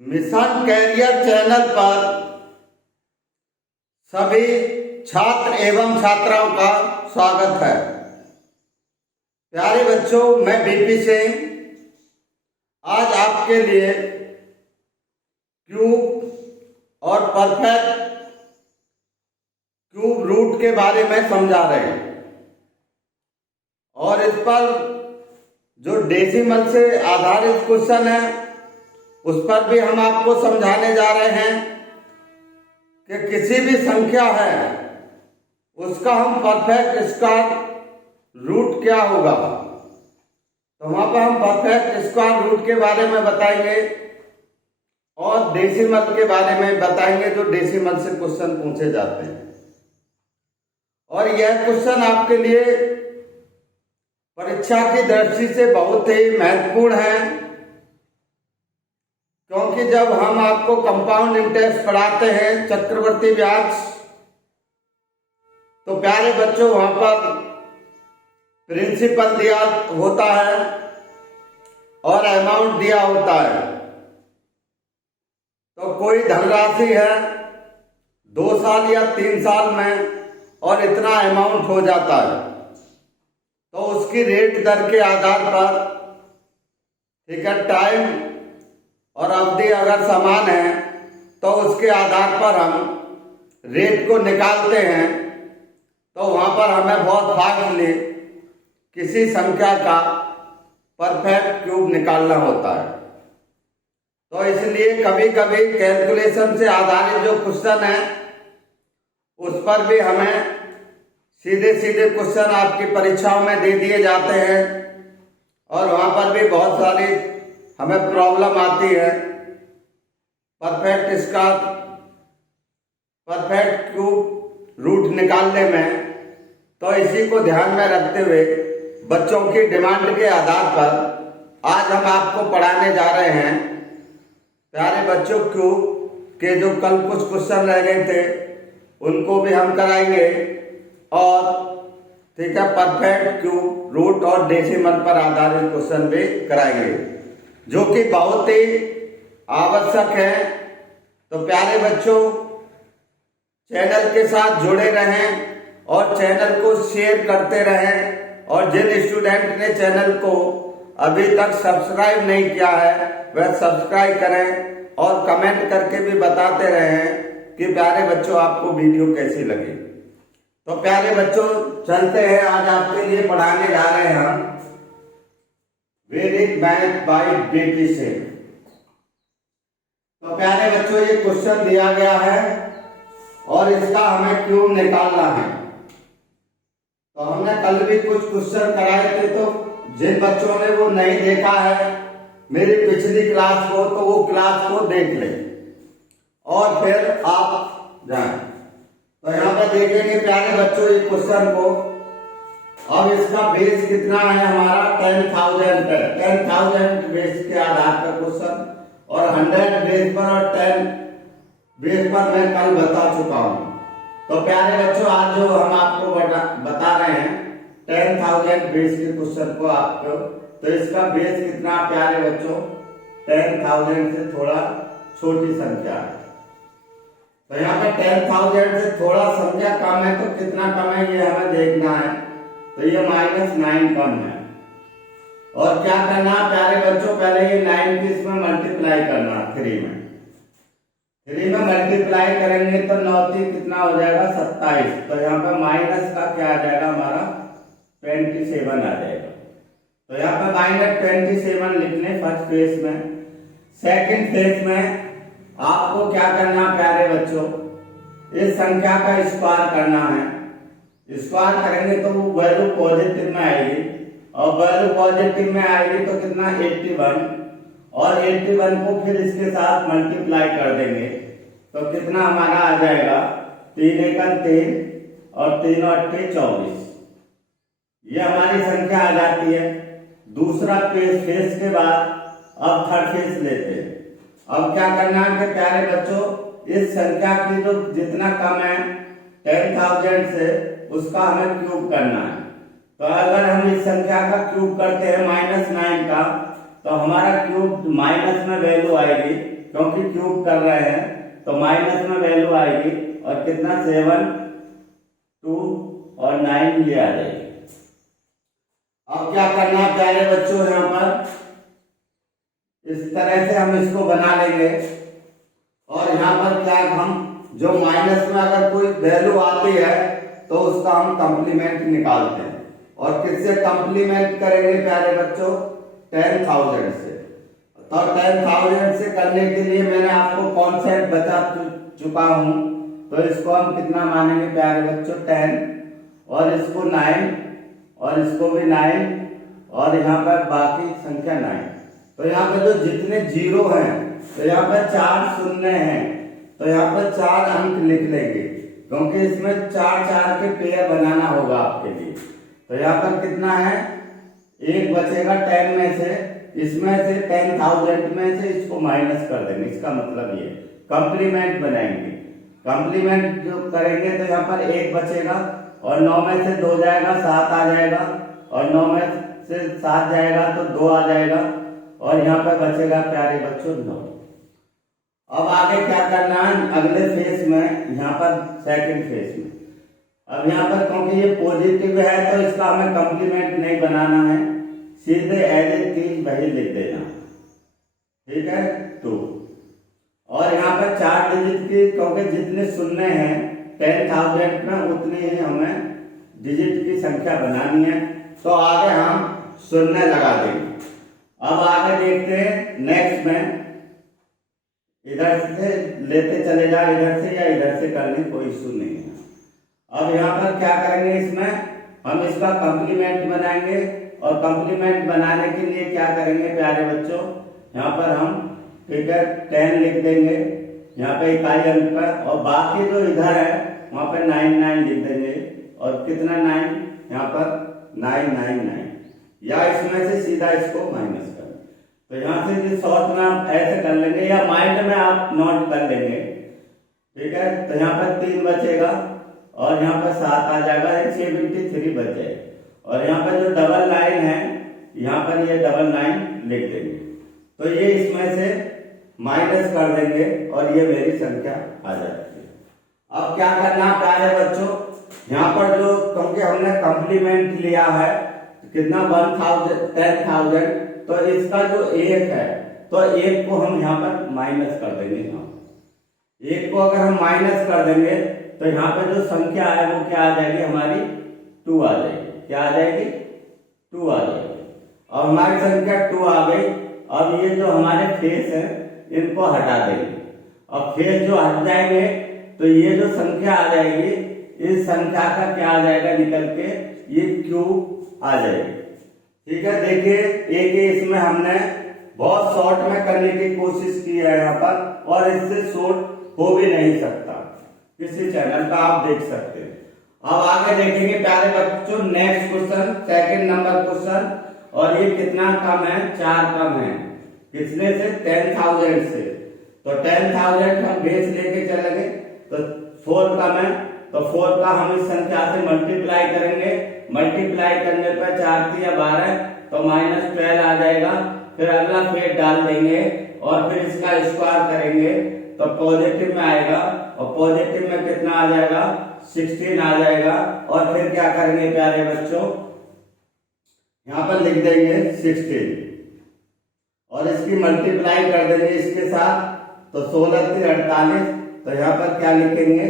Mission career channel पर सभी छात्र एवं छात्राओं का स्वागत है। प्यारे बच्चों, मैं बीपी सिंह आज आपके लिए क्यूब और परफेक्ट क्यूब रूट के बारे में समझा रहे हैं और इस पर जो डेसिमल से आधारित क्वेश्चन है उस पर भी हम आपको समझाने जा रहे हैं कि किसी भी संख्या है उसका हम परफेक्ट स्क्वायर रूट क्या होगा। तो वहां पर हम परफेक्ट स्क्वायर रूट के बारे में बताएंगे और डेसिमल के बारे में बताएंगे, जो डेसिमल से क्वेश्चन पूछे जाते हैं। और यह क्वेश्चन आपके लिए परीक्षा की दृष्टि से बहुत ही महत्वपूर्ण है, क्योंकि जब हम आपको कंपाउंड इंटरेस्ट पढ़ाते हैं, चक्रवृद्धि ब्याज, तो प्यारे बच्चों वहां पर प्रिंसिपल दिया होता है और अमाउंट दिया होता है। तो कोई धनराशि है 2 साल या 3 साल में और इतना अमाउंट हो जाता है, तो उसकी रेट दर के आधार पर, ठीक है, टाइम और अवधि अगर समान है तो उसके आधार पर हम रेट को निकालते हैं। तो वहां पर हमें बहुत फास्टली किसी संख्या का परफेक्ट क्यूब निकालना होता है। तो इसलिए कभी कभी कैलकुलेशन से आधारित जो क्वेश्चन है उस पर भी हमें सीधे सीधे क्वेश्चन आपकी परीक्षाओं में दे दिए जाते हैं और वहां पर भी बहुत सारी हमें प्रॉब्लम आती है परफेक्ट क्यूब रूट निकालने में। तो इसी को ध्यान में रखते हुए बच्चों की डिमांड के आधार पर आज हम आपको पढ़ाने जा रहे हैं। प्यारे बच्चों, क्यूब के जो कल कुछ क्वेश्चन रह गए थे उनको भी हम कराएंगे और ठीक है, परफेक्ट क्यूब रूट और डेसिमल पर आधारित क्वेश्चन भी कराएंगे, जो कि बहुत ही आवश्यक है। तो प्यारे बच्चों, चैनल के साथ जुड़े रहें और चैनल को शेयर करते रहें, और जिन स्टूडेंट ने चैनल को अभी तक सब्सक्राइब नहीं किया है वह सब्सक्राइब करें और कमेंट करके भी बताते रहें कि प्यारे बच्चों आपको वीडियो कैसी लगी। तो प्यारे बच्चों, चलते हैं, आज आपके लिए पढ़ाने जा रहे हैं हम वैदिक मैथ बाय बीपी सिंह। तो प्यारे बच्चों, ये क्वेश्चन दिया गया है और इसका हमें क्यूब निकालना है। तो हमने कल भी कुछ क्वेश्चन कराए थे, तो जिन बच्चों ने वो नहीं देखा है मेरी पिछली क्लास को, तो वो क्लास को देख लें और फिर आप जाएं। तो यहाँ पर देखेंगे प्यारे बच्चों ये क्वेश्चन को। अब इसका बेस कितना है हमारा 10,000 है। 10,000 बेस के आधार पर क्वेश्चन और 100 बेस पर और 10 बेस पर मैं कल बता चुका हूं। तो प्यारे बच्चों, आज जो हम आपको बता रहे हैं 10,000 बेस के क्वेश्चन को आपको, तो इसका बेस कितना प्यारे बच्चों 10,000 से थोड़ा छोटी संख्या है। तो यहाँ पे 10,000 से थोड़ा संख्या कम है, तो कितना कम है ये हमें देखना है। तो ये -9 कम है। और क्या करना प्यारे बच्चों, पहले ये 9 की इसमें मल्टीप्लाई करना 3 में। 3 में मल्टीप्लाई करेंगे तो 9 3 कितना हो जाएगा 27। तो यहाँ पे माइनस का क्या आ जाएगा हमारा 27 आ जाएगा। तो यहाँ पे -27 लिखने फर्स्ट फेज में। सेकंड फेज में आपको क्या करना प्यारे बच्चों, इस संख्या का स्क्वायर करना है। स्क्वायर करेंगे तो वो वैल्यू पॉजिटिव में आएगी और वैल्यू पॉजिटिव में आएगी तो कितना 81, और 81 को फिर इसके साथ मल्टीप्लाई कर देंगे तो कितना हमारा आ जाएगा 3 एकम 3 और 3 और 8 24। ये हमारी संख्या आ जाती है। दूसरा फेज के बाद अब थर्ड फेज लेते हैं। अब क्या करना है कि प्यारे बच्चों, इस संख्या की जो जितना कम है 10,000 से उसका हमें क्यूब करना है। तो अगर हम इस संख्या का क्यूब करते हैं -9 का, तो हमारा क्यूब माइनस में वैल्यू आएगी क्योंकि क्यूब कर रहे हैं तो माइनस में वैल्यू आएगी और कितना 7, 2 और 9 ये आ जाएगी। अब क्या करना है प्यारे बच्चों, यहाँ पर इस तरह से हम इसको बना लेंगे और यहाँ पर क्या हम जो माइनस में अगर कोई वैल्यू आती है तो उसका हम कंप्लीमेंट निकालते हैं। और किससे कंप्लीमेंट करेंगे प्यारे बच्चों? 10,000 से। तो 10,000 से करने के लिए मैंने आपको कॉन्सेप्ट बता चुका हूं, तो इसको हम कितना मानेंगे प्यारे बच्चों? 10 और इसको 9 और इसको भी 9 और यहाँ पर बाकी संख्या 9। तो यहाँ पर जो जितने जीरो हैं तो यहाँ पर 4 शून्य हैं, तो यहाँ पर 4 अंक लिख लेंगे क्योंकि इसमें 4 के पेयर बनाना होगा आपके लिए। तो यहाँ पर कितना है? एक बचेगा 10 में से, इसमें से 10,000 में से इसको माइनस कर देंगे। इसका मतलब ये कंप्लीमेंट बनाएंगे। कंप्लीमेंट जो करेंगे तो यहाँ पर 1 बचेगा और 9 में से 2 जाएगा 7 आ जाएगा और 9 में से 7 जाएगा तो 2 आ जाएगा और यहाँ पर बचेगा प्यारे बच्चों 9। अब आगे क्या करना है अगले फेस में, यहाँ पर सेकंड फेस में। अब यहाँ पर क्योंकि ये पॉजिटिव है तो इसका हमें कंप्लीमेंट नहीं बनाना है, सीधे एज ए चीज वही लिख देना, ठीक है 2। और यहाँ पर 4 डिजिट की, क्योंकि जितने शून्य हैं 10,000 में उतनी ही हमें डिजिट की संख्या बनानी है, तो आगे हम शून्य लगा देंगे। अब आगे देखते हैं नेक्स्ट में, इधर से लेते चले जाए, इधर से या इधर से करने कोई इशू नहीं है। अब यहाँ पर क्या करेंगे, इसमें हम इसका कंप्लीमेंट बनाएंगे और कंप्लीमेंट बनाने के लिए क्या करेंगे प्यारे बच्चों, यहाँ पर हम ठीक है 10 लिख देंगे यहाँ पे इकाई अंक पर, और बाकी जो इधर है वहां पे 9 लिख देंगे और कितना 9 यहाँ पर 9 या इसमें से सीधा इसको माइनस कर। तो यहाँ से शॉर्ट में आप ऐसे कर लेंगे या माइंड में आप नोट कर लेंगे, ठीक है। तो यहाँ पर 3 बचेगा और यहाँ पर 7 आ जाएगा, 73 बच जाएगा। और यहाँ पर जो डबल लाइन है यहाँ पर ये डबल लाइन लिख देंगे, तो ये इसमें से माइनस कर देंगे और ये मेरी संख्या आ जाती है। अब क्या करना प्यारे बच्चों, यहाँ पर जो क्योंकि हमने कंप्लीमेंट लिया है कितना 10,000, तो इसका जो 1 है तो 1 को हम यहाँ पर माइनस कर देंगे। यहाँ 1 को अगर हम माइनस कर देंगे तो यहाँ पर जो संख्या है वो क्या आ जाएगी हमारी 2 आ जाएगी। क्या आ जाएगी? 2 आ जाएगी। और हमारी संख्या 2 आ गई। अब ये जो हमारे फेस है इनको हटा देंगे, अब फेस जो हट जाएंगे तो ये जो संख्या आ जाएगी इस संख्या का क्या आ जाएगा निकल के, ये क्यूब आ जाएगी, ठीक है। देखिए एक इसमें हमने बहुत शॉर्ट में करने की कोशिश की है यहाँ पर, और इससे शॉर्ट हो भी नहीं सकता, किसी चैनल का आप देख सकते हैं। अब आगे देखेंगे प्यारे बच्चों next question, second number question, और ये कितना कम है? 4 कम है। किसने से? 10,000 से। तो 10,000 हम बेस लेके चलेंगे तो 4 कम है, तो 4 का हम इस संख्या से मल्टीप्लाई करेंगे। मल्टीप्लाई करने पर 4 3 12 तो -12 आ जाएगा। फिर अगला फेट डाल देंगे और फिर इसका स्क्वायर करेंगे तो पॉजिटिव में आएगा, और पॉजिटिव में कितना आ जाएगा? 16 आ जाएगा। और फिर क्या करेंगे प्यारे बच्चों, यहाँ पर लिख देंगे 16 और इसकी मल्टीप्लाई कर देंगे इसके साथ, तो 16 3 48, तो यहाँ पर क्या लिखेंगे?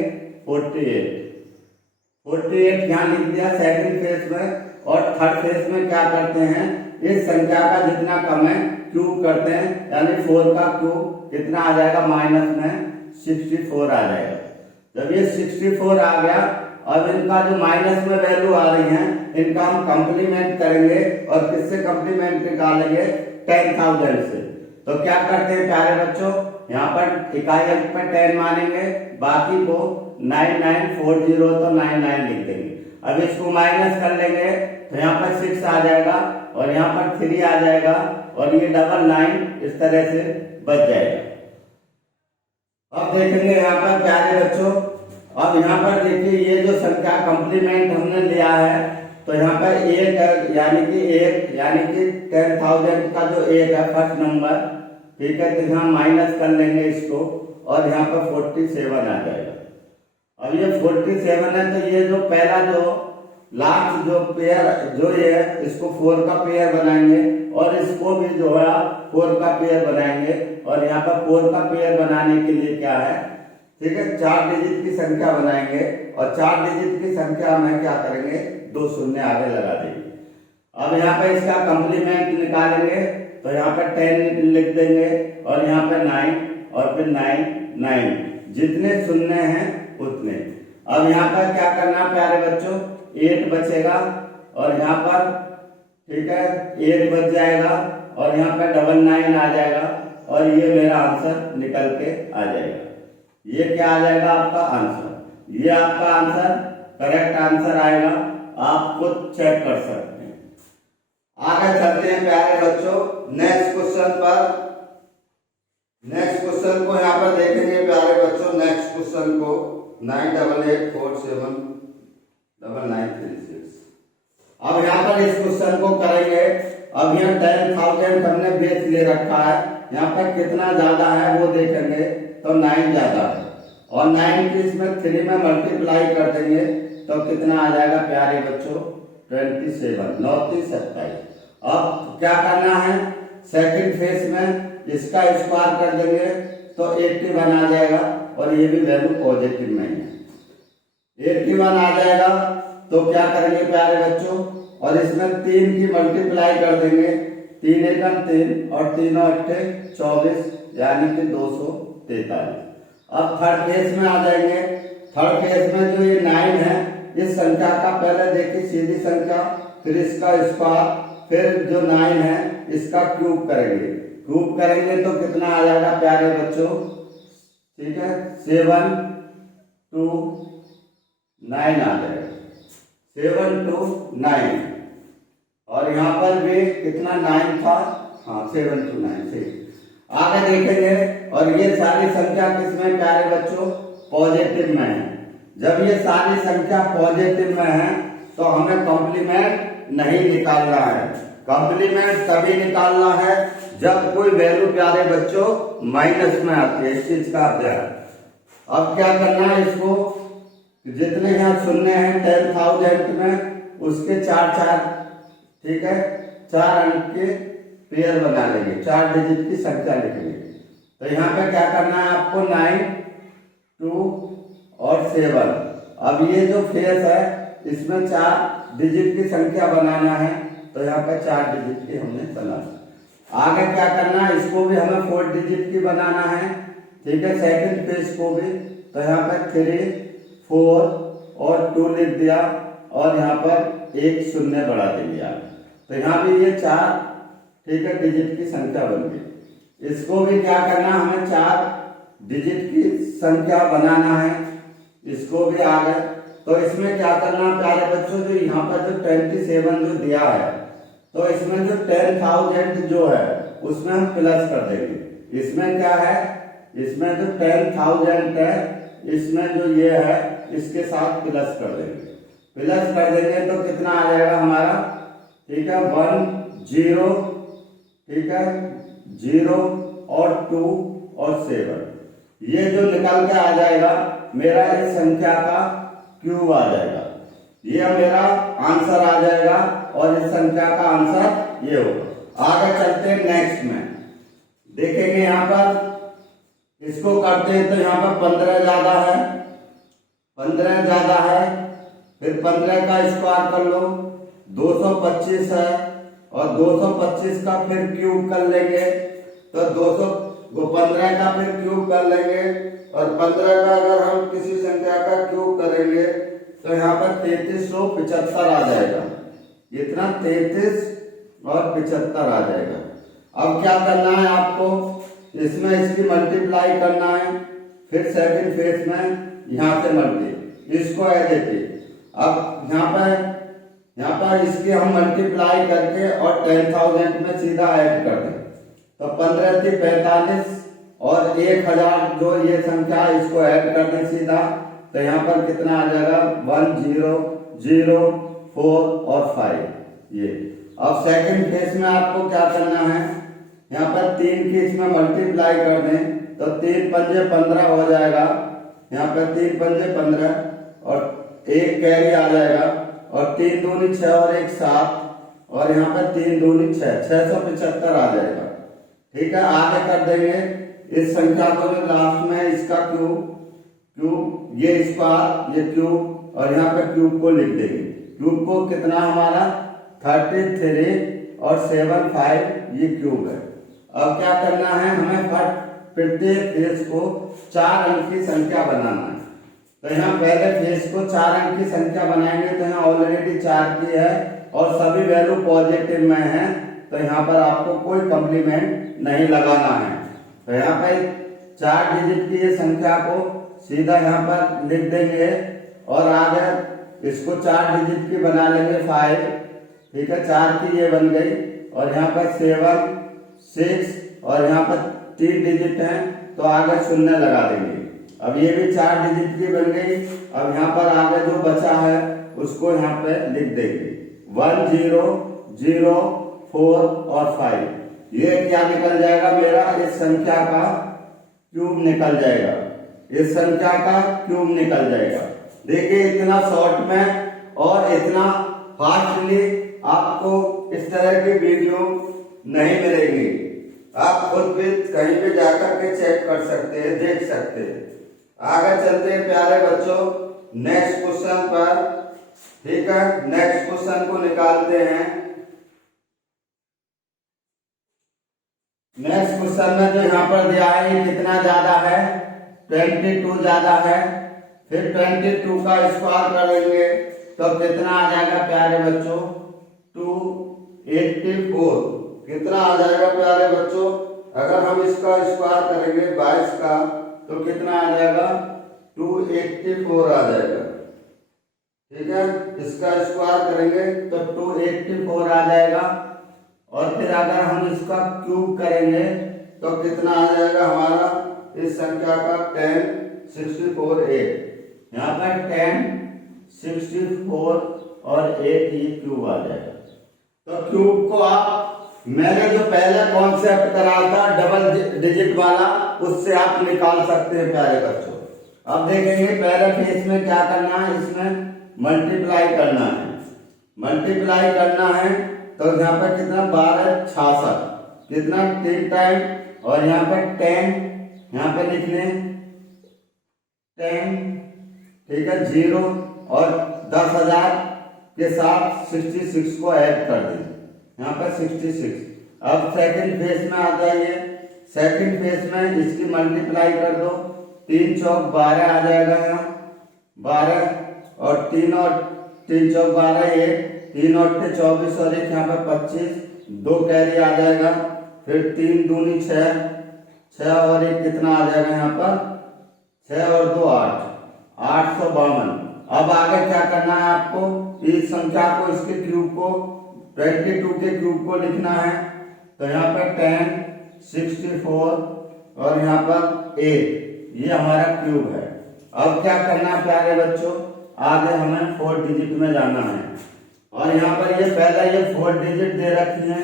48 यहाँ लिख दिया सेकंड फेस में। और थर्ड फेस में क्या करते हैं, इस संख्या का जितना कम है क्यूब करते हैं, यानी 4 का क्यूब कितना आ जाएगा? माइनस में 64 आ जाएगा। जब ये 64 आ गया, अब इनका जो माइनस में वैल्यू आ रही है इनका हम कंप्लीमेंट करेंगे, और किससे कंप्लीमेंट निकालेंगे? 10,000 से। तो क्या करते हैं प्यारे बच्चों, यहाँ पर इकाई अंक पर 10 मानेंगे, बाकी को 9940 तो 99 लिख देंगे। अब इसको माइनस कर लेंगे तो यहाँ पर 6 आ जाएगा और यहाँ पर 3 आ जाएगा, और ये डबल 9 इस तरह से बच जाएगा। अब देखेंगे यहाँ पर प्यारे बच्चों, अब यहाँ पर देखिए ये जो संख्या कंप्लीमेंट हमने लिया है तो यहाँ पर 1 यानी कि 10,000 का जो 1 है फर्स्ट नंबर, ठीक है, तो यहाँ माइनस कर लेंगे इसको और यहाँ पर 47 आ जाएगा। अब ये 47 है तो ये जो पहला जो लास्ट जो पेयर जो ये है इसको 4 का पेयर बनाएंगे और इसको भी जो है 4 का पेयर बनाएंगे। और यहाँ पर 4 का पेयर बनाने के लिए क्या है, ठीक है, 4 डिजिट की संख्या बनाएंगे और 4 डिजिट की संख्या में क्या करेंगे, 2 शून्य आगे लगा देंगे। अब यहाँ पे इसका कंप्लीमेंट निकालेंगे तो यहाँ पे 10 लिख देंगे और यहाँ पे 9 और फिर 9 जितने शून्य हैं उतने। अब यहाँ पर क्या करना प्यारे बच्चों, 8 बचेगा और यहाँ पर ठीक है 8 बच जाएगा और यहाँ पे 99 आ जाएगा और ये मेरा आंसर निकल के आ जाएगा। ये क्या आ जाएगा आपका आंसर, ये आपका आंसर करेक्ट आंसर आएगा। आप खुद चेक कर सकते हैं। आगे चलते हैं प्यारे बच्चों नेक्स्ट क्वेश्चन पर। नेक्स्ट क्वेश्चन को यहाँ पर देखेंगे प्यारे बच्चों। नेक्स्ट क्वेश्चन को 9884799936। अब यहाँ पर इस क्वेश्चन को करेंगे। अब यहाँ 10,000 हमने बेस ले रखा है, यहाँ पर कितना ज्यादा है वो देखेंगे तो 9 ज्यादा है और 9 की इसमें 3 में मल्टीप्लाई कर देंगे तो कितना आ जाएगा प्यारे बच्चों, 27 9 3 27। अब क्या करना है, सेकंड फेज में इसका स्क्वायर कर देंगे तो 81 आ जाएगा और ये भी वैल्यू पॉजिटिव में है, 81 आ जाएगा। तो क्या करेंगे प्यारे बच्चों, और इसमें 3 की मल्टीप्लाई कर देंगे, 3 एकम 3 और 3 अट्ठे 24 यानी कि 243। अब थर्ड फेज में आ जाएंगे। थर्ड फेज में जो ये 9 है इस संख्या का पहले देखिए सीधी संख्या, फिर इसका स्क्वायर, फिर जो 9 है इसका क्यूब करेंगे। क्यूब करेंगे तो कितना आ जाएगा प्यारे बच्चों, ठीक है 7 2 9 आ जाएगा, 7 2 9। और यहाँ पर भी कितना 9 था, हाँ 7 2 9 से आगे देखेंगे। और ये सारी संख्या किसमें प्यारे बच्चों, पॉजिटिव में है। जब ये सारी संख्या पॉजिटिव में है तो हमें कॉम्प्लीमेंट नहीं निकालना है। कॉम्प्लीमेंट तभी निकालना है जब कोई वैल्यू प्यारे बच्चों माइनस में आती है। इस चीज का अध्ययन। अब क्या करना है, इसको जितने यहाँ शून्य हैं 10,000 में उसके 4 ठीक है 4 अंक के पेयर बना लेंगे, 4 डिजिट की संख्या लिखेंगे। तो यहाँ पे क्या करना है आपको, 9 2 और 7। अब ये जो फेस है इसमें 4 डिजिट की संख्या बनाना है तो यहाँ पे 4 डिजिट की हमने बना। आगे क्या करना है, इसको भी हमें 4 डिजिट की बनाना है, ठीक है सेकंड फेस को भी। तो यहाँ पे 3 4 और 2 लिख दिया और यहाँ पर एक शून्य बढ़ा दे दिया। तो यहाँ भी ये 4 ठीक है डिजिट की संख्या बन गई। इसको भी क्या करना, हमें 4 डिजिट की संख्या बनाना है, इसको भी आ गए। तो इसमें क्या करना प्यारे बच्चों, जो यहाँ पर जो 27 जो दिया है तो इसमें जो 10,000 जो है उसमें हम प्लस कर देंगे। इसमें क्या है, इसमें जो 10,000 है इसमें जो ये है इसके साथ प्लस कर देंगे। प्लस कर देंगे तो कितना आ जाएगा हमारा, ठीक है 1 0 ठीक है 0 और 2 और 7। ये जो निकल के आ जाएगा मेरा इस संख्या का क्यूब आ जाएगा, ये मेरा आंसर आ जाएगा और इस संख्या का आंसर ये होगा। आगे चलते हैं नेक्स्ट में देखेंगे। यहाँ पर इसको करते हैं तो यहाँ पर 15 ज्यादा है, 15 ज्यादा है, फिर 15 का स्क्वायर कर लो, 225 है और 225 का फिर क्यूब कर लेंगे तो 15 का फिर क्यूब कर लेंगे और 15 का अगर हम किसी संख्या का क्यूब करेंगे तो यहाँ पर 3375 आ जाएगा। इतना 33 और 75 आ जाएगा। अब क्या करना है आपको, इसमें इसकी मल्टीप्लाई करना है, फिर सेकंड फेज में यहाँ से मल्टी, इसको देखिए। अब यहाँ पर इसकी हम मल्टीप्लाई करके और 10,000 में सीधा ऐड कर दें तो 15 थी 45 और 1000 जो ये संख्या इसको ऐड कर दें सीधा तो यहाँ पर कितना आ जाएगा 1 0 0 4 और 5 ये। अब सेकंड फेज में आपको क्या करना है, यहाँ पर 3 की इसमें मल्टीप्लाई कर दें तो 3 पंजे 15 हो जाएगा। यहाँ पर 3 पंजे 15 और 1 कैरी आ जाएगा और 3 दूनी 6 और 1 7 और यहाँ पर 3 दूनी 6 675 आ जाएगा। ठीक है, आगे कर देंगे इस संख्या को जो लास्ट में इसका क्यूब ये स्क्वायर ये क्यूब और यहाँ पे क्यूब को लिख देंगे। क्यूब को कितना हमारा 33 और 7 5 ये क्यूब है। अब क्या करना है, हमें प्रत्येक फेस को 4 अंक की संख्या बनाना है। तो यहाँ पहले फेस को 4 अंक की संख्या बनाएंगे तो यहाँ ऑलरेडी 4 की है और सभी वैल्यू पॉजिटिव में है, तो यहाँ पर आपको कोई कॉम्प्लीमेंट नहीं लगाना है। तो यहाँ पर 4 डिजिट की ये संख्या को सीधा यहाँ पर लिख देंगे और आगे इसको 4 डिजिट की बना लेंगे 5। ठीक है, 4 की ये बन गई और यहाँ पर 7 6 और यहाँ पर 3 डिजिट हैं तो आगे शून्य लगा देंगे। अब ये भी 4 डिजिट की बन गई। अब यहाँ पर आगे जो बचा है उसको यहाँ पे लिख देंगे 1 0 0 4 और 5। ये क्या निकल जाएगा, मेरा इस संख्या का क्यूब निकल जाएगा, इस संख्या का क्यूब निकल जाएगा। देखिए इतना शॉर्ट में और इतना फास्टली आपको इस तरह की वीडियो नहीं मिलेगी। आप खुद भी कहीं भी जाकर के चेक कर सकते हैं, देख सकते हैं। आगे चलते हैं प्यारे बच्चों नेक्स्ट क्वेश्चन पर। ठीक है, नेक्स्ट क्वेश्चन को निकालते हैं। नेक्स्ट क्वेश्चन में जो यहाँ पर दिया है ये कितना ज्यादा है, 22 ज्यादा है। फिर 22 का स्क्वायर करेंगे तो कितना आ जाएगा प्यारे बच्चों, 284। कितना आ जाएगा प्यारे बच्चों, अगर हम इसका स्क्वायर करेंगे 22 का तो कितना आ जाएगा, 284 आ जाएगा। ठीक है, इसका स्क्वायर करेंगे तो 284 आ जाएगा और फिर अगर हम इसका क्यूब करेंगे तो कितना आ जाएगा हमारा, इस संख्या का 10 64 8। यहाँ पर 10 64 और 8 ये क्यूब आ जाएगा। तो क्यूब को आप, मैंने जो पहले कॉन्सेप्ट करा था डबल डिजिट वाला, उससे आप निकाल सकते हैं प्यारे बच्चों। अब देखेंगे पहले फेस में क्या करना है, इसमें मल्टीप्लाई करना है। मल्टीप्लाई करना है तो यहाँ पर कितना 12 66 कितना 3 टाइम और यहाँ पर 10 यहाँ पे लिख लें 10। ठीक है, 0 और 10,000 के साथ 66 को ऐड कर दें, यहाँ पर 66। अब सेकंड फेस में आ जाइए। सेकंड फेस में इसकी मल्टीप्लाई कर दो, 3 चौक 12 आ जाएगा यहाँ 12 और 3 और 3 चौक 12 1 3 और 24 और 1 यहाँ पर 25, 2 कैरी आ जाएगा। फिर 3 दूनी 6 6 और 1 कितना आ जाएगा यहाँ पर 6 और 2 8 852। अब आगे क्या करना है आपको, इस संख्या को इसके क्यूब को 22 के क्यूब को लिखना है। तो यहाँ पर 10 64 और यहाँ पर 8 ये हमारा क्यूब है। अब क्या करना है प्यारे बच्चों, आगे हमें 4 डिजिट में जाना है और यहाँ पर ये पहला ये 4 डिजिट दे रखी है,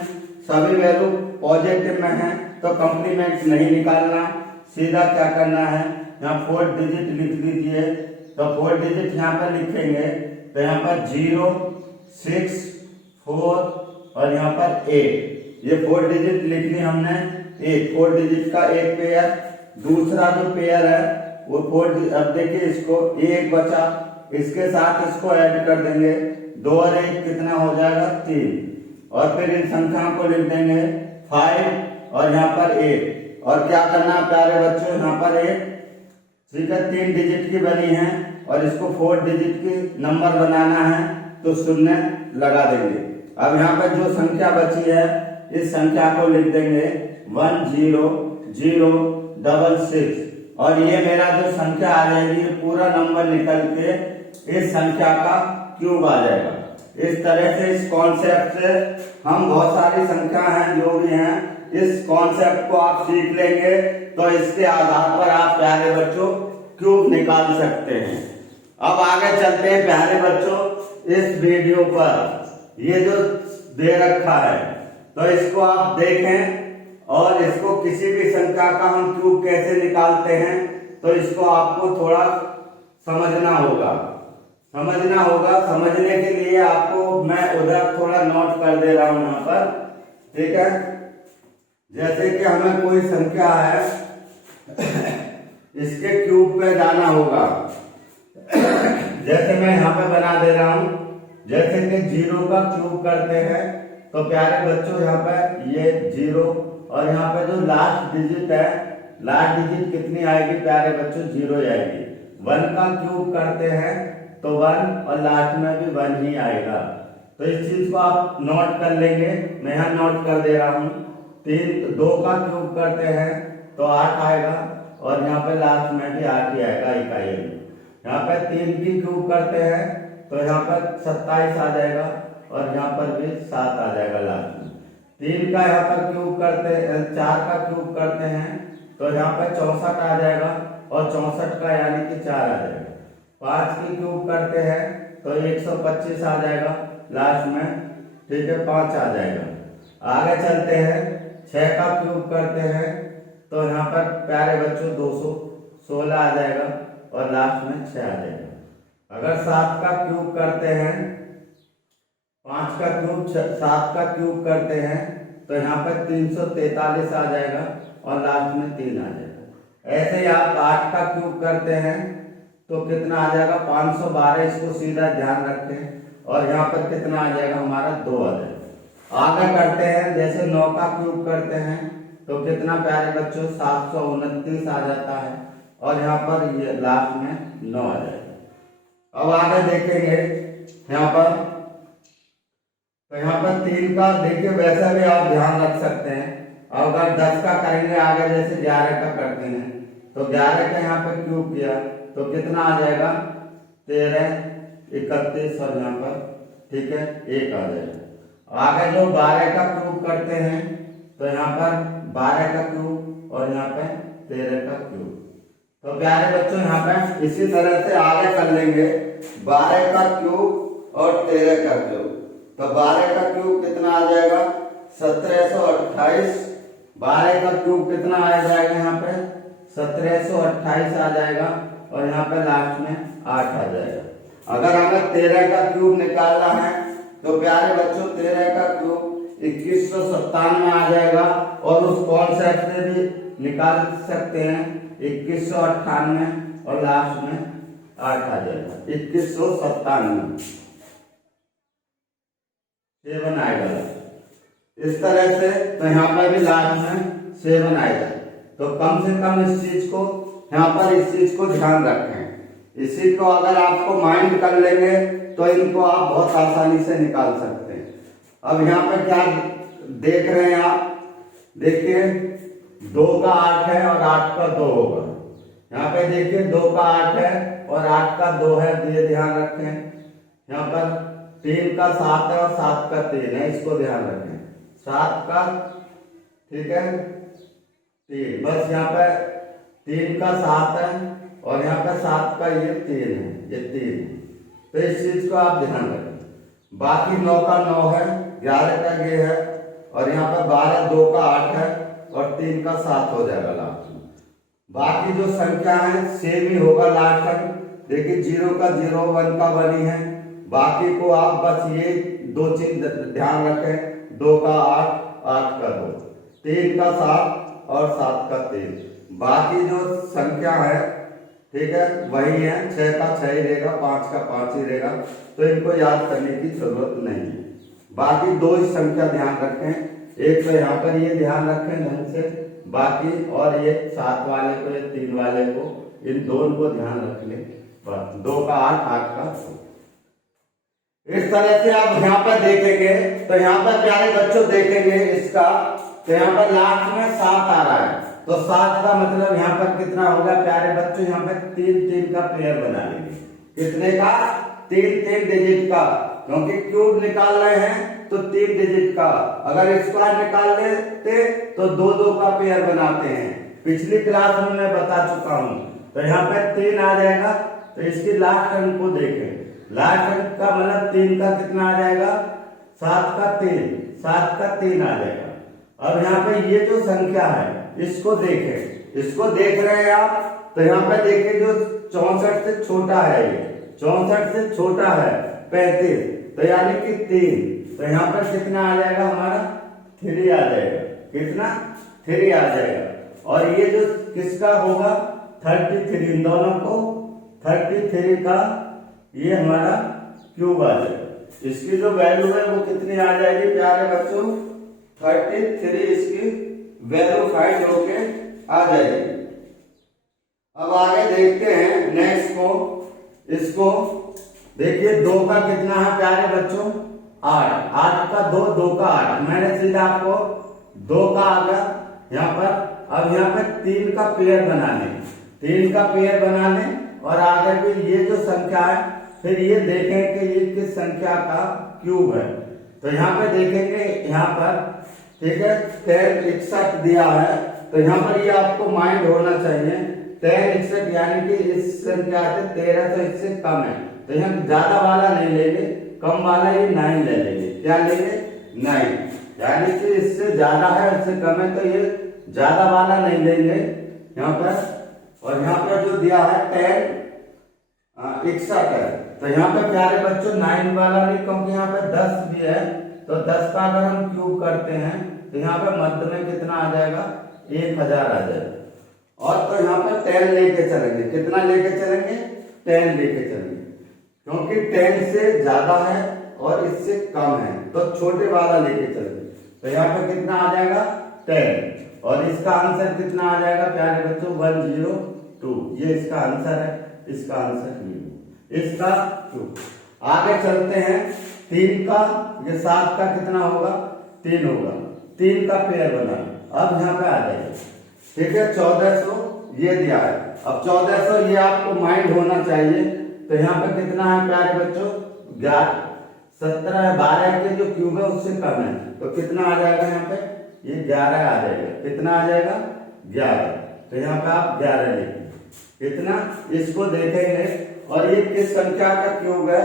सभी वैल्यू पॉजिटिव में है तो कॉम्प्लीमेंट नहीं निकालना, सीधा क्या करना है यहाँ 4 डिजिट लिख लीजिए। तो 4 डिजिट यहाँ पर लिखेंगे तो यहाँ पर 0 6 4 और यहाँ पर 8 ये 4 डिजिट लिख ली हमने। 4 डिजिट का एक पेयर, दूसरा जो पेयर है वो 4। अब देखिए इसको एक बचा, इसके साथ इसको ऐड कर देंगे, 2 और 1 कितना हो जाएगा 3 और फिर इन संख्याओं को लिख देंगे 5 और यहाँ पर 8। और क्या करना है प्यारे बच्चों, यहाँ पर 8 ठीक है 3 डिजिट की बनी है और इसको 4 डिजिट की नंबर बनाना है तो शून्य लगा देंगे। अब यहाँ पर जो संख्या बची है इस संख्या को लिख देंगे 1 0 0 6 और ये मेरा जो संख्या आ जाएगी ये पूरा नंबर निकल के इस संख्या का क्यूब आ जाएगा। इस तरह से इस कॉन्सेप्ट से हम बहुत सारी संख्या हैं जो भी हैं, इस कॉन्सेप्ट को आप सीख लेंगे तो इसके आधार पर आप प्यारे बच्चों क्यूब निकाल सकते हैं। अब आगे चलते हैं प्यारे बच्चों इस वीडियो पर। ये जो दे रखा है तो इसको आप देखें और इसको किसी भी संख्या का हम क्यूब कैसे निकालते हैं तो इसको आपको थोड़ा समझना होगा। समझने के लिए आपको मैं उधर थोड़ा नोट कर दे रहा हूं यहाँ पर, ठीक है। जैसे कि हमें कोई संख्या है, इसके क्यूब पे जाना होगा। जैसे मैं यहाँ पे बना दे रहा हूं, जैसे कि 0 का क्यूब करते हैं तो प्यारे बच्चों यहाँ पे ये 0 और यहाँ पे जो लास्ट डिजिट है, लास्ट डिजिट कितनी आएगी प्यारे बच्चों? 0 आएगी। 1 का क्यूब करते हैं तो 1 और लास्ट में भी 1 ही आएगा। तो इस चीज को आप नोट कर लेंगे, मैं यहाँ नोट कर दे रहा हूँ। 2 का क्यूब करते हैं तो 8 आएगा और यहाँ पे लास्ट में भी 8 ही आएगा इकाई। यहाँ पे 3 की क्यूब करते हैं तो यहाँ पर 27 आ जाएगा और यहाँ पर भी 7 आ जाएगा लास्ट में। 3 का यहाँ पर क्यूब करते हैं, 4 का क्यूब करते हैं तो यहाँ पर 64 आ जाएगा और 64 का यानी कि 4 आ जाएगा। 5 की क्यूब करते हैं तो 125 आ जाएगा लास्ट में, ठीक है, 5 आ जाएगा। आगे चलते हैं, 6 का क्यूब करते हैं तो यहाँ पर प्यारे बच्चों 216 आ जाएगा और लास्ट में 6 आ जाएगा। अगर 7 का क्यूब करते हैं, 5 का क्यूब 7 का क्यूब करते हैं तो यहाँ पर 343 आ जाएगा और लास्ट में 3 आ जाएगा। ऐसे ही आप 8 का क्यूब करते हैं तो कितना आ जाएगा? 512। इसको सीधा ध्यान रखें और यहाँ पर कितना आ जाएगा हमारा? 2 आ जाएगा। आगे करते हैं, जैसे 9 का क्यूब करते हैं तो कितना प्यारे बच्चों? 729 आ जाता है और यहाँ पर ये लास्ट में 9 आ जाएगा। अब आगे देखेंगे यहाँ पर, तो यहाँ पर 3 का देखिए, वैसे भी आप ध्यान रख सकते हैं। अगर 10 का करेंगे आगे, जैसे 11 का करते हैं तो 11 का यहाँ पर क्यूब किया तो कितना आ जाएगा? 13, 31 और यहाँ पर, ठीक है, 1 आ जाएगा। आगे जो 12 का क्यूब करते हैं तो यहाँ पर 12 का क्यूब और यहाँ पे 13 का क्यूब। तो प्यारे बच्चों यहाँ पे इसी तरह से आगे कर लेंगे, 12 का क्यूब और 13 का क्यूब। तो 12 का क्यूब कितना आ जाएगा? 1728। 12 का क्यूब कितना आ जाएगा? यहाँ पे 1728 आ जाएगा और यहाँ पे लास्ट में 8 आ जाएगा। अगर हमें 13 का क्यूब निकालना है तो प्यारे बच्चों 13 का क्यूब 2197 आ जाएगा और उस कॉन्सेप्ट से भी निकाल सकते हैं 2198 और लास्ट में 8 आ जाएगा। 2197 7 आएगा इस तरह से। तो यहाँ पर भी लास्ट में 7 आएगा। तो कम से कम इस चीज को यहाँ पर, इस चीज को ध्यान रखें। इसी को अगर आपको माइंड कर लेंगे तो इनको आप बहुत आसानी से निकाल सकते हैं। अब यहाँ पे क्या देख रहे हैं आप? देखिए 2 का 8 है और 8 का 2 होगा। यहाँ पे देखिए 2 का 8 है और 8 का 2 है, ये ध्यान रखें। यहाँ पर 3 का 7 है और 7 का 3 है, इसको ध्यान रखें। 7 का, ठीक है, 3, बस यहाँ पे 3 का 7 है और यहाँ पे 7 का ये 3 है, ये 3। तो इस चीज को आप ध्यान रखें। बाकी 9 का 9 है, 11 का ये है और यहाँ पे 12, 2 का 8 है और 3 का 7 हो जाएगा लास्ट में। बाकी जो संख्या है सेम ही होगा लास्ट तक। देखिए 0 का 0, 1 का 1 ही है। बाकी को आप बस ये 2 चीज ध्यान रखें, 2 का 8, 8 का 2, 3 का 7 और 7 का 3। बाकी जो संख्या है, ठीक है, वही है। 6 का 6 ही रहेगा, 5 का 5 ही रहेगा। तो इनको याद करने की जरूरत नहीं है। बाकी 2 ही संख्या ध्यान रखें। एक तो यहाँ पर ये ध्यान रखें ढंग से, बाकी और ये 7 वाले को, ये 3 वाले को, इन दोनों को ध्यान रख लें। 2 का 8, 8 का 2। इस तरह से आप यहाँ पर देखेंगे तो यहाँ पर प्यारे बच्चों देखेंगे इसका, तो यहाँ पर लास्ट में 7 आ रहा है। तो 7 का मतलब यहाँ पर कितना होगा प्यारे बच्चों? यहाँ पर 3-3 का पेयर बना लेंगे। कितने का? 3-3 डिजिट का, क्योंकि क्यूब निकाल रहे हैं तो 3 डिजिट का। अगर स्क्वायर निकाल लेते तो 2-2 का पेयर बनाते हैं। पिछली क्लास में मैं बता चुका हूं। तो यहाँ पे 3 आ जाएगा। तो इसकी लास्ट अंक को देखें, लास्ट अंक का मतलब 3 का कितना आ जाएगा? 7 का 3, 7 का 3 आ जाएगा। अब यहाँ पे ये जो संख्या है इसको देखें, इसको देख रहे हैं आप, तो यहाँ पे देखिए जो 64 से छोटा है, ये 64 से छोटा है 35, तो यानी कि 3, तो यहाँ पर कितना आ जाएगा हमारा 3 आ जाएगा, कितना 3 आ जाएगा। और ये जो किसका होगा 33, इन दोनों को 33 का ये हमारा क्यूब आ जाएगा। इसकी जो वैल्यू है वो कितनी आ जाएगी प्यारे बच्चों 33, इसकी वैल्यू फाइंड होके आ जाएगी। अब आगे देखते हैं नेक्स्ट को, इसको देखिए 2 का कितना है प्यारे बच्चों 8, 8 का 2, 2 का 8, मैंने सीधा आपको 2 का आ गया यहाँ पर। अब यहाँ पे 3 का पेयर बना लें, 3 का पेयर बना लें, और आगे भी ये जो संख्या है फिर ये देखें कि ये किस संख्या का क्यूब है। तो यहाँ पे देखेंगे यहाँ पर, ठीक है 10 61 दिया है, तो यहाँ पर ये आपको माइंड होना चाहिए 10 61 यानी कि इस संख्या से 13 तो इससे कम है, तो यहाँ ज्यादा वाला नहीं लेंगे, कम वाला ये 9 ले लेंगे। क्या लेंगे 9, यानी कि इससे ज्यादा है इससे कम है, तो ये ज्यादा वाला नहीं लेंगे यहाँ पर। और यहाँ पर जो दिया है 10 61 है, तो यहाँ पे प्यारे बच्चों 9 वाला नहीं, क्योंकि यहाँ पे 10 भी है, तो 10 का अगर हम क्यूब करते हैं तो यहाँ पे मध्य में कितना आ जाएगा 1000 आ जाएगा। और तो यहाँ पे 10 लेके चलेंगे, कितना लेके चलेंगे 10 लेके चलेंगे, क्योंकि 10 से ज्यादा है और इससे कम है, तो छोटे वाला लेके चलेंगे। तो यहाँ पे कितना आ जाएगा 10, और इसका आंसर कितना आ जाएगा प्यारे बच्चों 102, ये इसका आंसर है, इसका आंसर इसका 2। आगे चलते हैं 3 का, ये 7 का कितना होगा 3 होगा, 3 का पेयर बना। अब यहाँ पे आ जाइए, ठीक है 1400 ये दिया है। अब 1400 ये आपको माइंड होना चाहिए, तो यहाँ पे कितना है प्यारे बच्चों 11, 17 है, 12 के जो क्यूब है उससे कम है, तो कितना आ जाएगा यहाँ पे ये 11 आ जाएगा, कितना आ जाएगा 11, तो यहाँ पे आप 11 लिखिए, कितना इसको देखेंगे, और ये किस संख्या का क्यूब है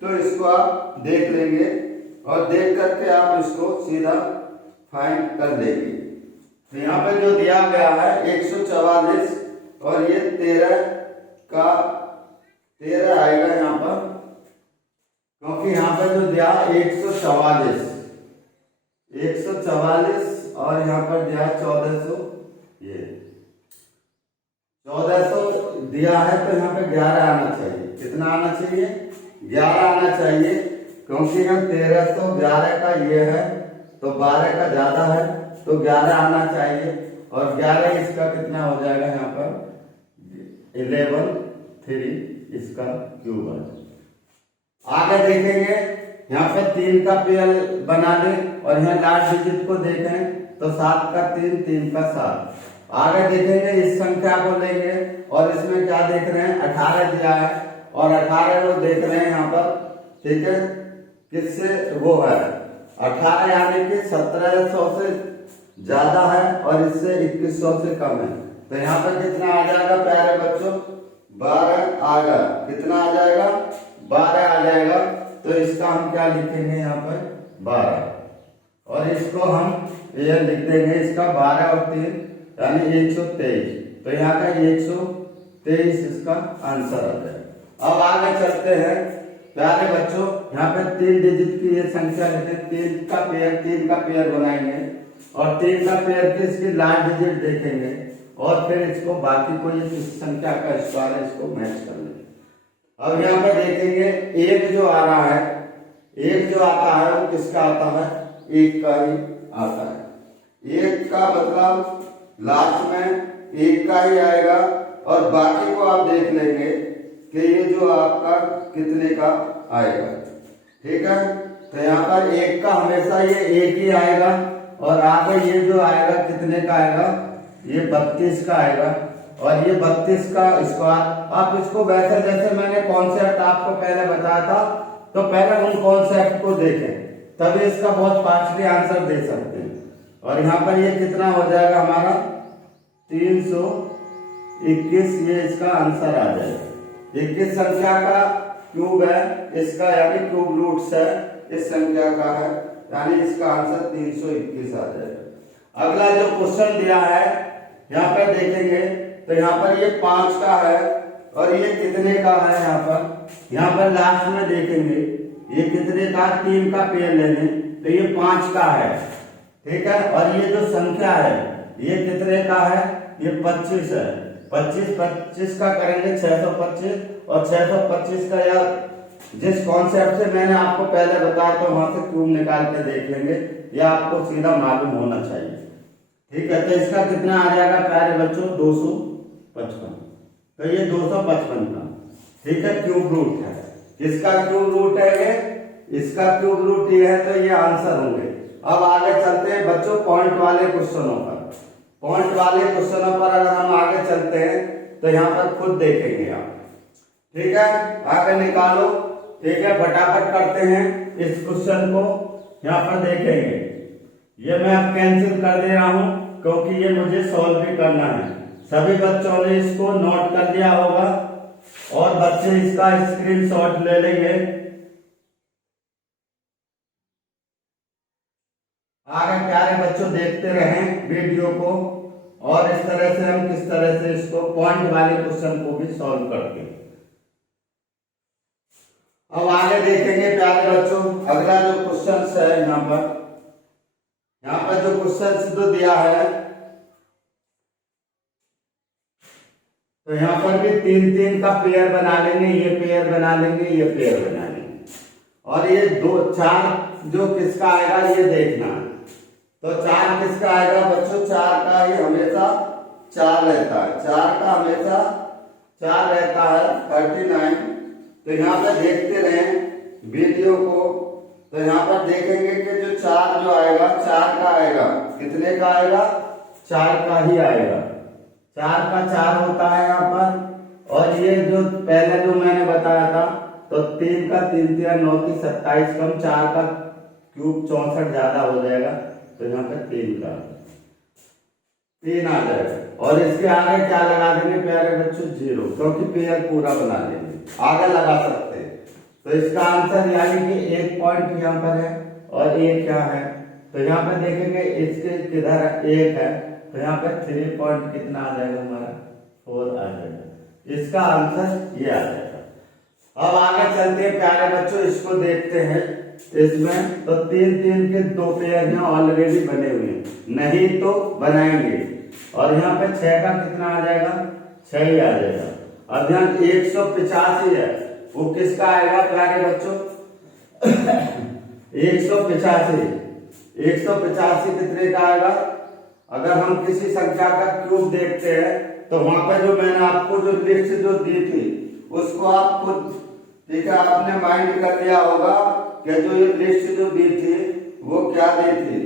तो इसको आप देख लेंगे, और देख करके आप इसको सीधा फाइंड कर देंगे। तो यहाँ पे जो दिया गया है 144, और ये 13 का 13 आएगा यहाँ पर, क्योंकि यहाँ पे जो दिया 144, और यहाँ पर दिया 1400, ये 1400 दिया है, तो यहाँ पे 11 आना चाहिए, कितना आना चाहिए 11 आना चाहिए, क्योंकि यहाँ 1311 का ये है, तो 12 का ज्यादा है, तो 11 आना चाहिए, और 11 इसका कितना हो जाएगा यहाँ पर 11 इसका क्यूब है। आगे देखेंगे यहाँ पे 3 का पेयर बना लें, और यहाँ लास्ट डिजिट को देखें तो 7 का 3, 3 का 7। आगे देखेंगे इस संख्या को लेंगे, और इसमें क्या देख रहे हैं 18 दिया है, और 18 को देख रहे हैं यहाँ पर, ठीक है किससे वो है 18 यानी कि 1700 से ज्यादा है, और इससे 2100 से कम है, तो यहाँ पर कितना आ जाएगा प्यारे बच्चों 12 आ गया, कितना आ जाएगा 12 आ जाएगा। तो इसका हम क्या लिखेंगे यहाँ पर 12, और इसको हम ये लिख देंगे, इसका 12 और 3 यानी 123, तो यहाँ का 123 इसका आंसर आ जाएगा। अब आगे चलते हैं प्यारे बच्चों, यहाँ पे 3 डिजिट की ये संख्या लिखें, 3 का पेयर बनाएंगे, और 3 का पेयर की इसकी लास्ट डिजिट देखेंगे, और फिर इसको बाकी को ये किस संख्या का स्क्वायर है इसको मैच कर लेंगे। अब यहाँ पे देखेंगे 1 जो आ रहा है, 1 जो आता है वो किसका आता है 1 का ही आता है, 1 का मतलब लास्ट में 1 का ही आएगा, और बाकी को आप देख लेंगे कि ये जो आपका कितने का आएगा, ठीक है। तो यहाँ पर 1 का हमेशा ये 1 ही आएगा, और आगे ये जो आएगा कितने का आएगा ये 32 का आएगा, और ये 32 का स्क्वायर। आप इसको वैसे जैसे मैंने कॉन्सेप्ट आपको पहले बताया था, तो पहले उन कॉन्सेप्ट को देखें, तभी इसका बहुत फास्टली आंसर दे सकते हैं। और यहाँ पर ये कितना हो जाएगा हमारा 321, ये इसका आंसर आ जाएगा। 21 संख्या का क्यूब है इसका, यानी क्यूब रूट्स है इस संख्या का है, यानी इसका आंसर 321 आ जाएगा। अगला जो क्वेश्चन दिया है यहाँ पर देखेंगे तो यहाँ पर ये 5 का है और ये कितने का है। यहाँ पर लास्ट में देखेंगे ये कितने का, 3 का पेयर लेने तो ये 5 का है, ठीक है। और ये जो संख्या है ये कितने का है, ये 25 है। 25 का करेंगे 625 और 625 का यार जिस कॉन्सेप्ट से मैंने आपको पहले बताया तो वहां से क्यूब निकाल के देख लेंगे, यह आपको सीधा मालूम होना चाहिए, ठीक है। तो इसका कितना आ जाएगा प्यारे बच्चों, 255। तो ये 255 का, ठीक है, क्यूब रूट है। इसका क्यूब रूट है, इसका क्यूब रूट ये है, तो ये आंसर होंगे। अब आगे चलते हैं बच्चों पॉइंट वाले क्वेश्चनों पर। पॉइंट वाले क्वेश्चनों पर अगर हम आगे चलते हैं तो यहाँ पर खुद देखेंगे आप, ठीक है। आगे निकालो, ठीक है, फटाफट करते हैं इस क्वेश्चन को। यहाँ पर देखेंगे ये मैं अब कैंसिल कर दे रहा हूं क्योंकि ये मुझे सॉल्व भी करना है। सभी बच्चों ने इसको नोट कर लिया होगा और बच्चे इसका स्क्रीनशॉट ले लेंगे। आगे प्यारे बच्चों देखते रहें वीडियो को और इस तरह से हम किस तरह से इसको पॉइंट वाले क्वेश्चन को भी सॉल्व करते हैं। अब आगे देखेंगे प्यारे बच्चों अगला जो क्वेश्चन है यहाँ पर जो क्वेश्चन जो दिया है तो यहाँ पर भी 3-3 का पेयर बना लेंगे, ये पेयर बना लेंगे, ये पेयर बना लेंगे और ये 2-4 जो किसका आएगा ये देखना। तो 4 किसका आएगा बच्चों, 4 का ये हमेशा 4 रहता है, 4 का हमेशा 4 रहता है 39। तो यहाँ पर देखते रहें वीडियो को, तो यहाँ पर देखेंगे कि जो 4 जो आएगा 4 का आएगा, कितने का आएगा, 4 का ही आएगा। 4 का 4 होता है यहाँ पर। और ये जो पहले जो मैंने बताया था तो 3 का 3 3 9 की 27 कम 4 का क्यूब 64 ज्यादा हो जाएगा, तो यहाँ पे 3 का 3 आ जाएगा। और इसके आगे क्या लगा देंगे प्यारे बच्चों, 0, क्योंकि पेयर पूरा बना लेंगे, आगे लगा सकते हैं। तो इसका आंसर यानी कि 1 पॉइंट यहाँ पर है और 1 क्या है, तो यहाँ पर देखेंगे इसके किधर 1 है, तो यहाँ पे 3 पॉइंट कितना आ जाएगा हमारा, 4 आ जाएगा। इसका आंसर ये आ जाएगा। अब आगे चलते हैं प्यारे बच्चों, इसको देखते हैं। इसमें तो 3-3 के 2 पेयर यहाँ ऑलरेडी बने हुए हैं, नहीं तो बनाएंगे। और यहाँ पे 6 का कितना आ जाएगा, 6 ही आ जाएगा। अब यहाँ 185 है, वो किसका आएगा प्यारे बच्चों 185 कितने का आएगा। अगर हम किसी संख्या का क्यूब देखते हैं तो वहां पर जो मैंने आपको जो लिस्ट जो दी थी उसको आप खुद, ठीक है, आपने माइंड कर लिया होगा कि जो ये लिस्ट जो दी थी वो क्या दी थी।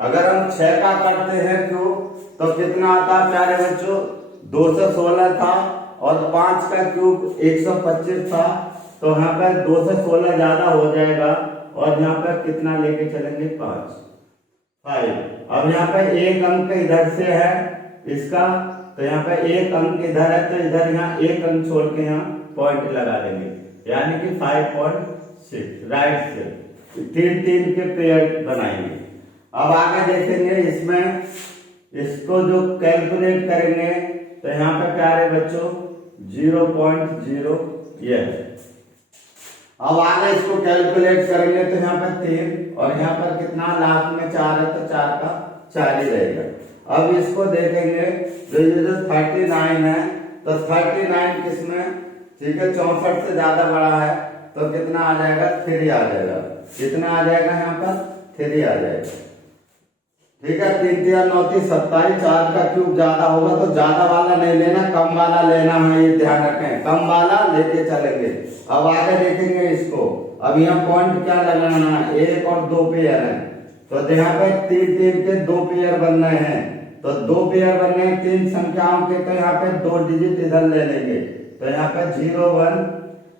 अगर हम 6 का करते हैं क्यूब तो कितना आता है प्यारे बच्चों, 216 था और 5 का क्यूब 125 था, तो यहाँ पर 216 ज्यादा हो जाएगा और यहाँ पर कितना लेके चलेंगे, 5। अब यहाँ पे 1 अंक इधर से है इसका, तो यहाँ पे 1 अंक इधर है, तो इधर यहाँ 1 अंक छोड़ के यहाँ पॉइंट लगा देंगे, यानी कि 5.6 राइट से 3-3 के पेयर बनाएंगे। अब आगे देखेंगे इसमें, इसको जो कैलकुलेट करेंगे तो यहाँ पे प्यारे बच्चों 0.0 ये है। अब आगे इसको कैलकुलेट करेंगे तो यहाँ पर 3 और यहाँ पर कितना लास्ट में 4 है, तो 4 का 4 ही रहेगा। अब इसको देखेंगे जो ये जो 39 है, तो 39 किसमें, ठीक है, 64 से ज्यादा बड़ा है, तो कितना आ जाएगा, 3 आ जाएगा। कितना आ जाएगा यहाँ पर, 3 आ जाएगा, ठीक है। 3 3 9 27, 4 का क्यूब ज्यादा होगा तो ज्यादा वाला नहीं लेना, कम वाला लेना है, ये ध्यान रखें, कम वाला लेके चलेंगे। अब आगे देखेंगे इसको। अब यहाँ पॉइंट क्या लगाना है, 1 और 2 पेयर है, तो यहाँ पे 3-3 के 2 पेयर बन रहे हैं, तो 2 पेयर बन रहे हैं 3 संख्याओं के, तो यहाँ पे 2 डिजिट इधर ले लेंगे, तो यहाँ पे 0 1,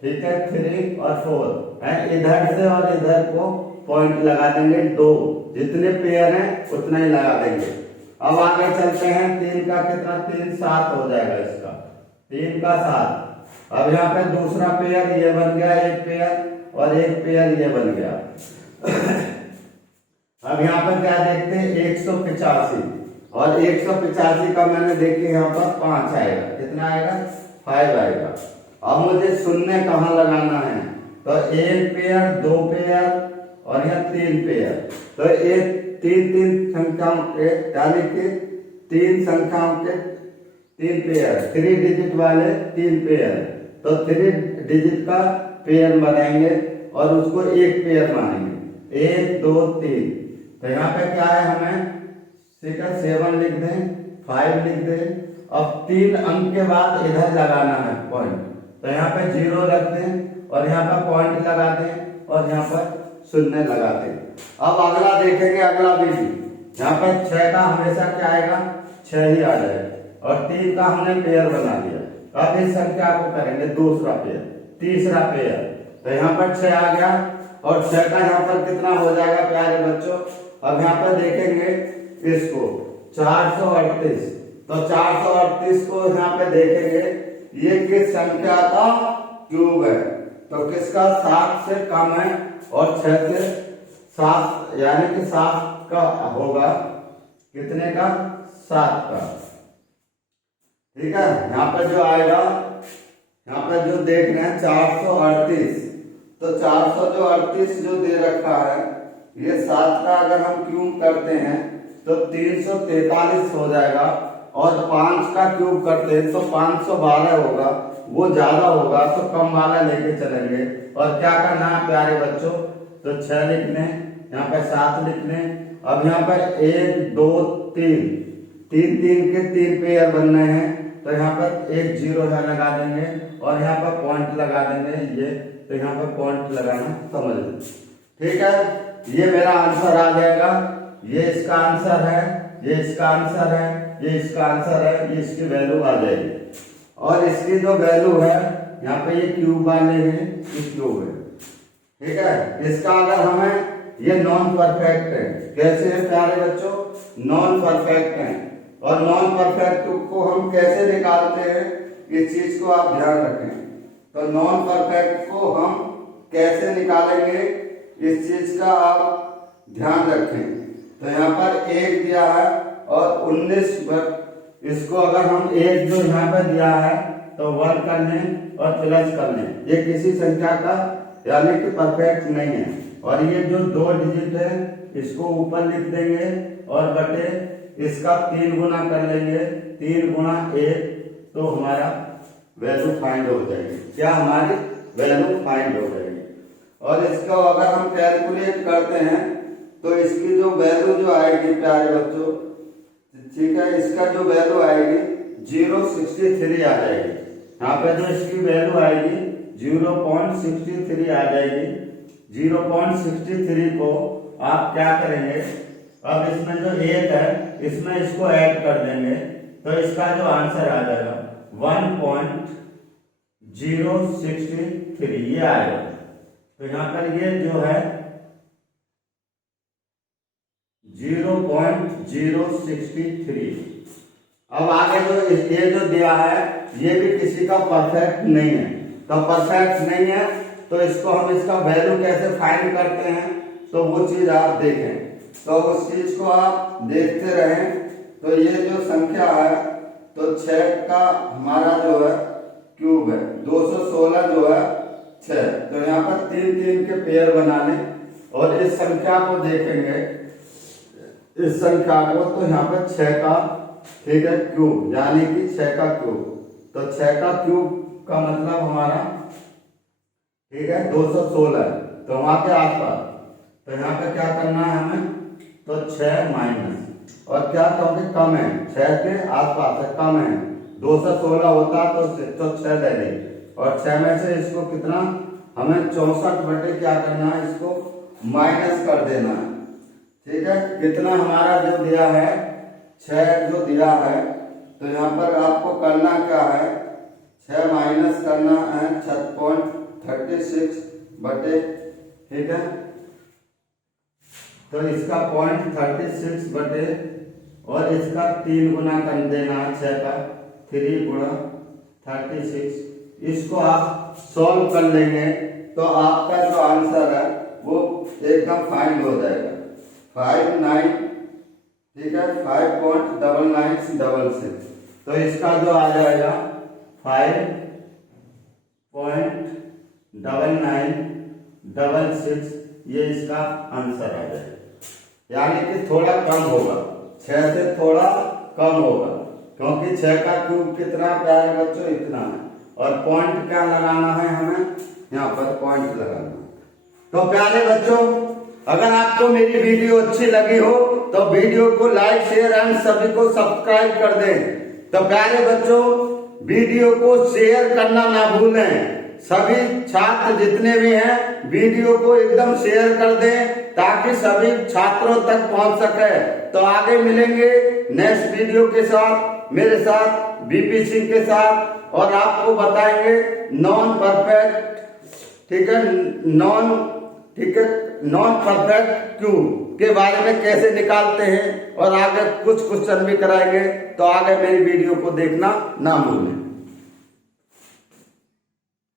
ठीक है, 3 और 4 है, इधर से और इधर को पॉइंट लगा देंगे, 2 जितने पेयर हैं उतना ही लगा देंगे। अब आगे चलते हैं, 3 का कितना, 3 7 हो जाएगा इसका, 3 का 7। अब यहाँ पे दूसरा पेयर ये बन गया, 1 पेयर और 1 पेयर ये बन गया। अब यहाँ पर क्या देखते हैं 185, और 185 का मैंने देखे यहाँ पर 5 आएगा, कितना आएगा 5 आएगा। अब मुझे शून्य कहाँ लगाना है, तो 1 पेयर 2 पेयर और यहाँ 3 पेयर, तो ये तीन संख्याओं के यानी कि 3 संख्याओं के 3 पेयर, 3 डिजिट वाले 3 पेयर, तो 3 डिजिट का पेयर बनाएंगे और उसको 1 पेयर मानेंगे, 1 2 3। तो यहाँ पे क्या है, हमें 7 लिख दें, 5 लिख दें। अब 3 अंक के बाद इधर लगाना है पॉइंट, तो यहाँ पे 0 रख दें और यहाँ पर पॉइंट लगा दें और यहाँ पर शून्य लगा दें। अब अगला देखेंगे, अगला विधि, यहाँ पर 6 का हमेशा क्या आएगा 6 ही आ जाएगा, और 3 का हमने पेयर बना दिया। अब इस संख्या को करेंगे दूसरा पेयर, तीसरा पेयर, तो यहाँ पर 6 आ गया और 6 का यहाँ पर कितना हो जाएगा प्यारे बच्चों। अब यहाँ पर देखेंगे इसको 438, तो 438 को यहाँ पे देखेंगे ये किस संख्या का क्यूब है, तो किसका 7 से कम है और 6 से 7 यानी कि 7 का होगा, कितने का 7 का। ठीक है, यहाँ पर जो आएगा, यहाँ पर जो देख रहे हैं 438, तो 438 जो दे रखा है ये 7 का अगर हम क्यूब करते हैं तो 343 हो जाएगा, और 5 का क्यूब करते हैं तो 512 होगा, वो ज्यादा होगा तो कम वाला लेके चलेंगे। और क्या करना है प्यारे बच्चों, तो 6 लिख लें, यहाँ पर 7 लिख लें। अब यहाँ पर 1 2 3 3 के 3 पेयर बनने हैं, तो यहाँ पर 1 0 लगा देंगे और यहाँ पर पॉइंट लगा देंगे, ये तो यहाँ पर पॉइंट लगाना समझ लें। ठीक है, ये मेरा आंसर आ जाएगा, ये इसका आंसर है, ये इसका आंसर है, ये इसका आंसर है, ये इसकी वैल्यू आ जाएगी। और इसकी जो वैल्यू है यहाँ पे ये क्यूब वाले हैं, ये क्यूब है। ठीक है, इसका अगर हमें ये नॉन परफेक्ट है, कैसे है प्यारे बच्चों, नॉन परफेक्ट है, और नॉन परफेक्ट को हम कैसे निकालते हैं इस चीज को आप ध्यान रखें। तो नॉन परफेक्ट को हम कैसे निकालेंगे इस चीज का आप ध्यान रखें। तो यहाँ पर 1 दिया है और 19, इसको अगर हम 1 जो यहाँ पर दिया है तो 1 कर लें और प्लस कर लें, ये किसी संख्या का यानी कि परफेक्ट नहीं है। और ये जो 2 डिजिट है इसको ऊपर लिख देंगे और बटे इसका 3 गुना कर लेंगे, 3 गुना 1, तो हमारा वैल्यू फाइंड हो जाएगी। क्या हमारी वैल्यू फाइंड हो जाएगी। और इसको अगर हम कैलकुलेट करते हैं तो इसकी जो वैल्यू जो आएगी प्यारे बच्चों, ठीक है, इसका जो वैल्यू आएगी 0.63 आ जाएगी। यहाँ पे जो इसकी वैल्यू आएगी 0.63 आ जाएगी। 0.63 को आप क्या करेंगे, अब इसमें जो 1 है इसमें इसको ऐड कर देंगे, तो इसका जो आंसर आ जाएगा 1.063 ये आएगा। तो यहाँ पर ये जो है 0.063। अब आगे जो ये जो दिया है ये भी किसी का परफेक्ट नहीं है, तो परफेक्ट नहीं है तो इसको हम इसका वैल्यू कैसे फाइंड करते हैं तो वो चीज आप देखें, तो उस चीज को आप देखते रहें। तो ये जो संख्या है तो 6 का हमारा जो है क्यूब है, 216 जो है 6, तो यहाँ पर 3 के पेयर बना लें और इस संख्या को देखेंगे, इस संख्या को, तो यहाँ पर 6 का, ठीक है, क्यूब यानी कि 6 का क्यूब, तो 6 का क्यूब का मतलब हमारा, ठीक है, 216, तो वहां के आसपास, तो यहाँ पे क्या करना है हमें, तो 6 माइनस, और क्या क्योंकि कम है 6 के आसपास है, कम है, 216 होता तो 6 ले लें, और 6 में से इसको कितना हमें 64 बटे क्या करना है, इसको माइनस कर देना है। ठीक है, कितना हमारा जो दिया है 6 जो दिया है, तो यहाँ पर आपको करना क्या है, 6 माइनस करना है 6.36 बटे, ठीक है, तो इसका 0.36 बटे और इसका 3 गुना कर देना है 6 का, 3 गुणा 36, इसको आप सॉल्व कर लेंगे तो आपका जो आंसर है वो एकदम फाइंड हो जाएगा। 59, ठीक है, 5.9966। तो इसका जो आ जाएगा 5.9966, ये इसका आंसर आ जाएगा। यानी कि थोड़ा कम होगा, 6 से थोड़ा कम होगा, क्योंकि 6 का क्यूब कितना प्यारे बच्चों, इतना है। और पॉइंट क्या लगाना है हमें, यहाँ पर पॉइंट लगाना है। तो प्यारे बच्चों, अगर आपको मेरी वीडियो अच्छी लगी हो तो वीडियो को लाइक, शेयर एंड सभी को सब्सक्राइब कर दें। तो प्यारे बच्चों, वीडियो को शेयर करना ना भूलें। सभी छात्र जितने भी हैं वीडियो को एकदम शेयर कर दें ताकि सभी छात्रों तक पहुंच सके। तो आगे मिलेंगे नेक्स्ट वीडियो के साथ, मेरे साथ बीपी सिंह के साथ, और आपको बताएंगे नॉन परफेक्ट, ठीक है, नॉन परफेक्ट क्यूब के बारे में कैसे निकालते हैं, और आगे कुछ क्वेश्चन भी कराएंगे। तो आगे मेरी वीडियो को देखना ना भूलें।